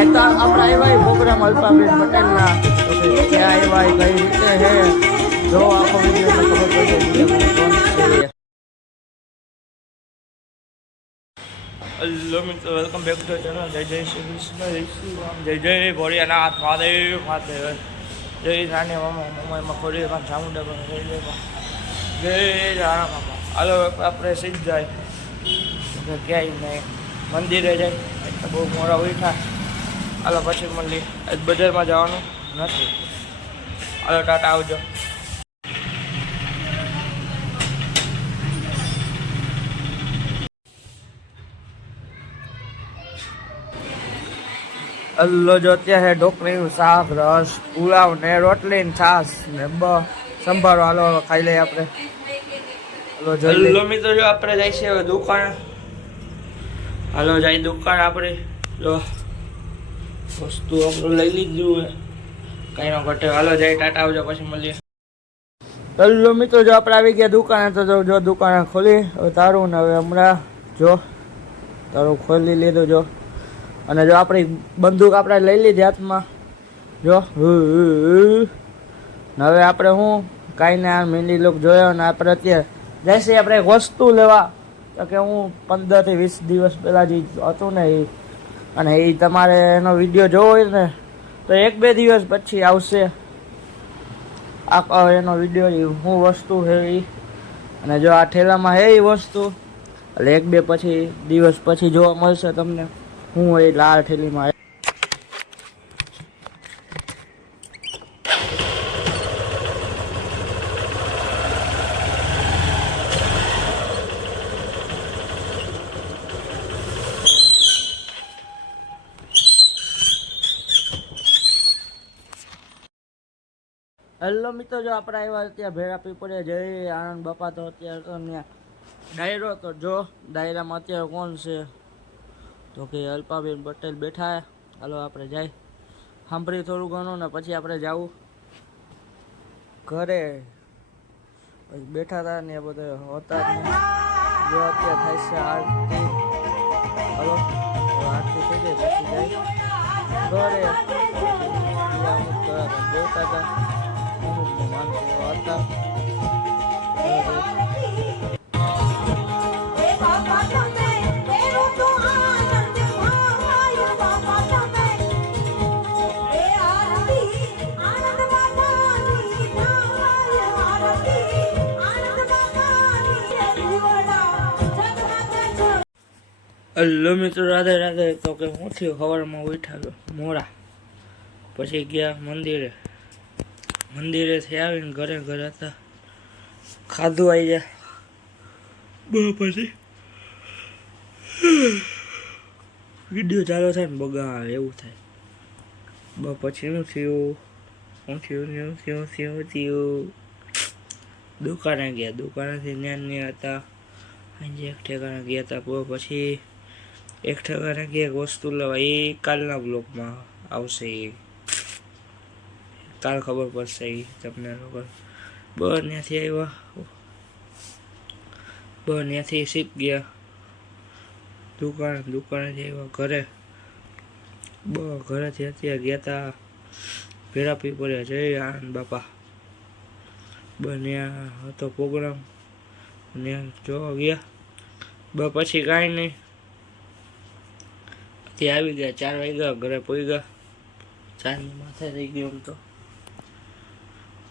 આ તો આપણે આવ્યા પ્રોગ્રામ અલ્પાબેન પટેલના ક્યાં આવ્યા કઈ રીતે છે જો આખો વિડીયો ખબર પડે કોણ છે. હેલો મિત્રો, વેલકમ બેક ટુ ચેનલ. જય જય શ્રી કૃષ્ણ, જય શ્રી રામ, જય જય ભોળિયાનાથ મહાદેવ મહાદેવ, જય નાની મમ્મા ખોડીમાં ચામુંડા જય રામ મામા. હાલો આપણે સીધ જાય ક્યાંય નહીં, મંદિરે જાય બહુ મોડા ઉઠા. હાલો પછી મળીએ. બજારમાં જવાનું નથી. હાલો ટાટા, આવજો. હલ્લો જો અત્યારે ઢોકળીનું શાક, રસ, પુલાવ ને રોટલી ને છાશ ને સંભારો. હાલો ખાઈ લઈએ આપણે. હલ્લો મિત્રો, જો આપણે જાય છે હવે દુકાન. હાલો જાય દુકાન આપણે. જો વસ્તુ આપણે લઈ લીધું કઈ ન ઘટે. હાલો જાય, ટાટા, આવજો, પછી મળીએ. હલ્લો મિત્રો, જો આપણે આવી ગયા દુકાને. તો જો દુકાને ખોલી હવે તારું ને હવે હમણાં જો તારું ખોલી લીધું. જો અને જો આપણી બંદૂક આપણે લઈ લીધી હાથમાં. જો હવે આપણે હું કાંઈ ને આ મેંદી લોક જોયો ને આપણે અત્યારે જઈશે આપણે એક વસ્તુ લેવા. તો કે હું 15 થી 20 દિવસ પહેલાં જે હતું ને એ, અને એ તમારે એનો વિડીયો જોવો હોય ને તો 1-2 દિવસ પછી આવશે આ એનો વિડીયો. શું વસ્તુ છે એ, અને જો આ ઠેલામાં છે એ વસ્તુ એટલે 1-2 દિવસ પછી જોવા મળશે તમને. હું એ લાલ ઠેલીમાં હેલો મિત્રો, જો આપણે આવ્યા અત્યારે ભેળા પીપળે જય આનંદ બાપા. તો અત્યારે તો ત્યાં ડાયરો. તો જો ડાયરામાં અત્યારે કોણ છે તો કે અલ્પાબેન પટેલ બેઠા. હાલો આપણે જાય સાંભળી થોડું ઘણું ને પછી આપણે જવું ઘરે. બેઠા હતા ને બધા હતા જો અત્યારે થાય છે આરતી. હાલો આરતી થઈ જાય પછી જાય ઘરે. અમુક દેવતા હતા, અમુક માનસો હતા. હલ્લો મિત્રો, રાધે રાધે. તો કે હું થયું સવારમાં ઉઠ્યા મોડા, પછી ગયા મંદિરે. મંદિરેથી આવીને ઘરે હતા, ખાધું આવી જાય પછી વિડીયો ચાલુ થાય ને બગા આવે એવું થાય. પછી શું થયું દુકાને ગયા. દુકાનેથી ન્યા હતા આજે એક ઠેકાણે ગયા હતા. પછી એક ઠેકાણે ગયા એક વસ્તુ લેવા. એ કાલના બ્લોગમાં આવશે. એ કાલ ખબર પડશે એ તમને લોકો. ત્યાંથી આવ્યા, ત્યાંથી શીખ ગયા દુકાનેથી આવ્યા ઘરે. ઘરેથી અત્યારે ગયા હતા ભેળા પીપળે જય આનંદ બાપા. ત્યાં હતો પ્રોગ્રામ, ત્યાં જોવા ગયા. પછી કાંઈ નહીં, ત્યાં આવી ગયા 4 વાગ્યા. ઘરે પહોંચી ગયા 4ની માથે થઈ ગયું. એમ તો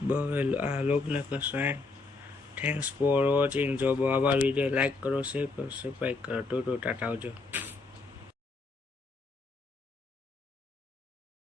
હવે આ લોગને કસાય. Thanks for watching. જો આભાર. વિડીયો લાઈક કરો, શેર કરો, સબસ્ક્રાઈબ કરો. ટાટા, આવજો.